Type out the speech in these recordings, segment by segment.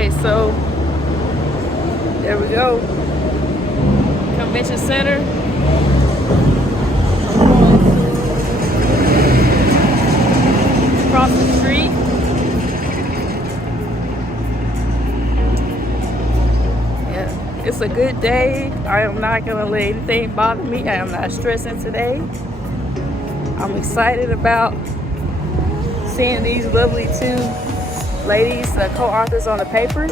Alright, so there we go. Convention Center. Across the street. Yeah, it's a good day. I am not gonna let anything bother me. I am not stressing today. I'm excited about seeing these lovely two ladies, the co-authors on the paper. We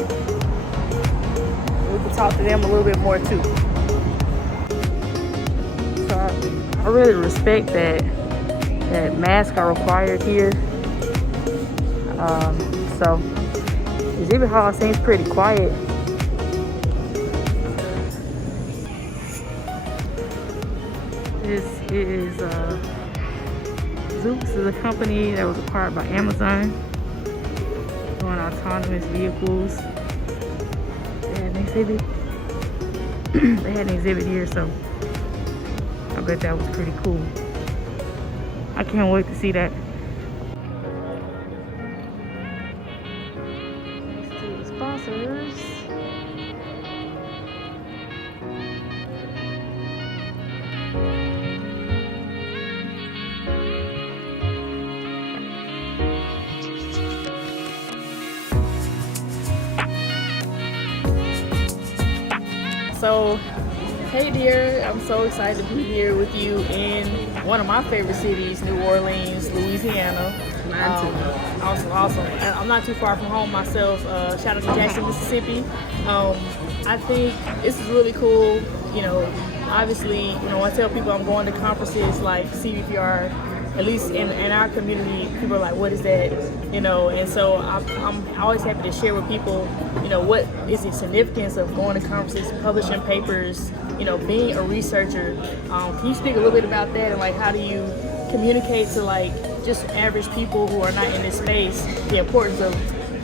can talk to them a little bit more too. So I really respect that masks are required here. So the exhibit hall seems pretty quiet. This is Zoox is a company that was acquired by Amazon, doing autonomous vehicles. They had an exhibit. They had an exhibit here, so I bet that was pretty cool. I can't wait to see that. Thanks to the sponsors. So, hey dear, I'm so excited to be here with you in one of my favorite cities, New Orleans, Louisiana. Awesome. And I'm not too far from home myself. Shout out to Jackson, Mississippi. I think this is really cool. You know, obviously, I tell people I'm going to conferences like CVPR. At least in our community, people are like, what is that? And so I'm always happy to share with people, what is the significance of going to conferences, publishing papers, being a researcher. Can you speak a little bit about that, and like how do you communicate to like just average people who are not in this space the importance of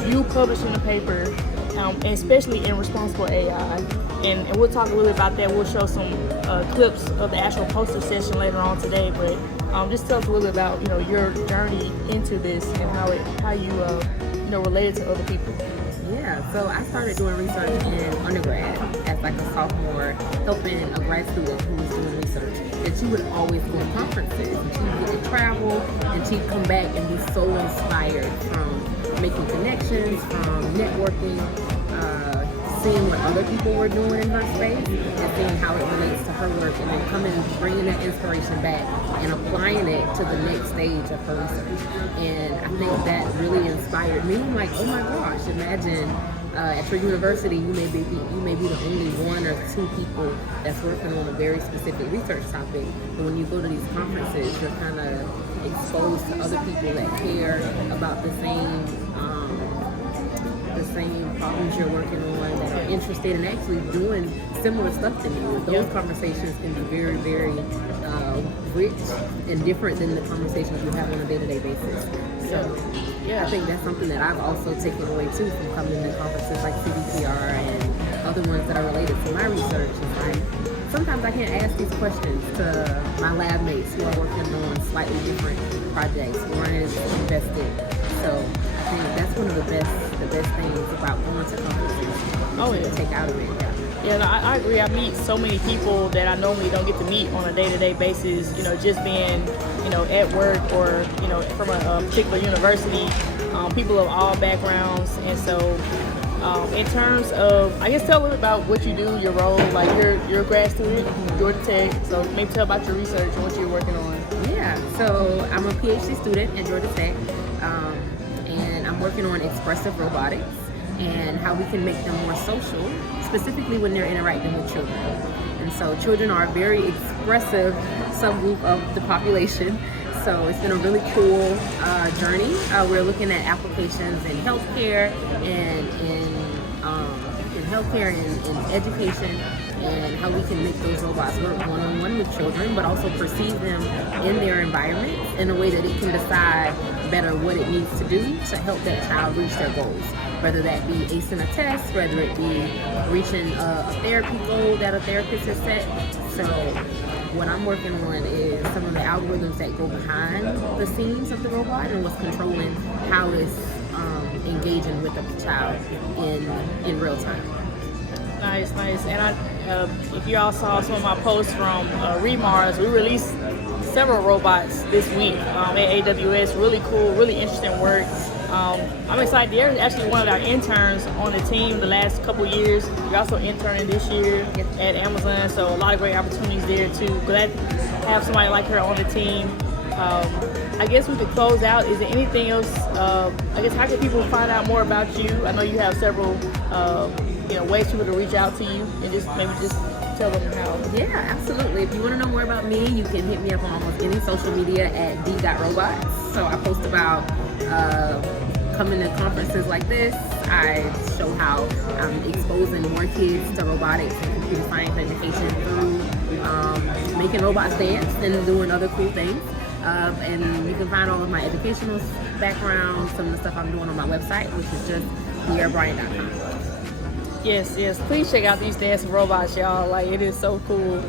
you publishing a paper, and especially in responsible AI? And we'll talk a little bit about that. We'll show some clips of the actual poster session later on today, but just tell us a little bit about your journey into this and how you related to other people. Yeah, so I started doing research in undergrad as like a sophomore, helping a grad student who was doing research. And she would always go to conferences, and she would get to travel, and she'd come back and be so inspired from making connections, from networking, seeing what other people were doing in her space, and seeing how it relates to her work, and then bringing that inspiration back and applying it to the next stage of her research. And I think that really inspired me. I'm like, oh my gosh, imagine at your university you may be the only one or two people that's working on a very specific research topic, but when you go to these conferences, you're kind of exposed to other people that care about the same problems you're working on, that are interested in actually doing similar stuff to you. Those conversations can be very, very rich and different than the conversations you have on a day-to-day basis. So I think that's something that I've also taken away too from coming to conferences like CVPR and other ones that are related to my research. Is like, sometimes I can't ask these questions to my lab mates who are working on slightly different projects, who aren't as invested. So I think that's one of the best things about going to conferences. To take out of it. Yeah, no, I agree. I meet so many people that I normally don't get to meet on a day-to-day basis, just being, at work or, from a particular university, people of all backgrounds. And so in terms of, I guess tell a little bit about what you do, your role, like you're a grad student, Georgia Tech, so maybe tell about your research and what you're working on. Yeah, so I'm a PhD student at Georgia Tech, and I'm working on expressive robotics and how we can make them more social, specifically when they're interacting with children. And so children are a very expressive subgroup of the population. So it's been a really cool journey. We're looking at applications in healthcare and in education, and how we can make those robots work one-on-one with children, but also perceive them in their environment in a way that it can decide better what it needs to do to help that child reach their goals. Whether that be acing a test, whether it be reaching a therapy goal that a therapist has set. So what I'm working on is some of the algorithms that go behind the scenes of the robot and what's controlling how it's engaging with the child in real time. Nice. And if you all saw some of my posts from Remars, we released several robots this week at AWS. Really cool, really interesting work. I'm excited. They're actually one of our interns on the team the last couple years. You're also interning this year at Amazon, so a lot of great opportunities there too. Glad to have somebody like her on the team. I guess we could close out. Is there anything else? I guess how can people find out more about you? I know you have several ways people to reach out to you, and just tell them how. Yeah, absolutely. If you want to know more about me, you can hit me up on almost any social media at d.robots. So I post about coming to conferences like this. I show how I'm exposing more kids to robotics and computer science education through making robots dance and doing other cool things. And you can find all of my educational background, some of the stuff I'm doing on my website, which is just DearBryant.com. Yes. Please check out these dancing robots, y'all. Like, it is so cool.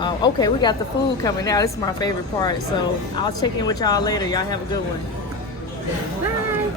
Okay, we got the food coming now. This is my favorite part. So I'll check in with y'all later. Y'all have a good one. Bye.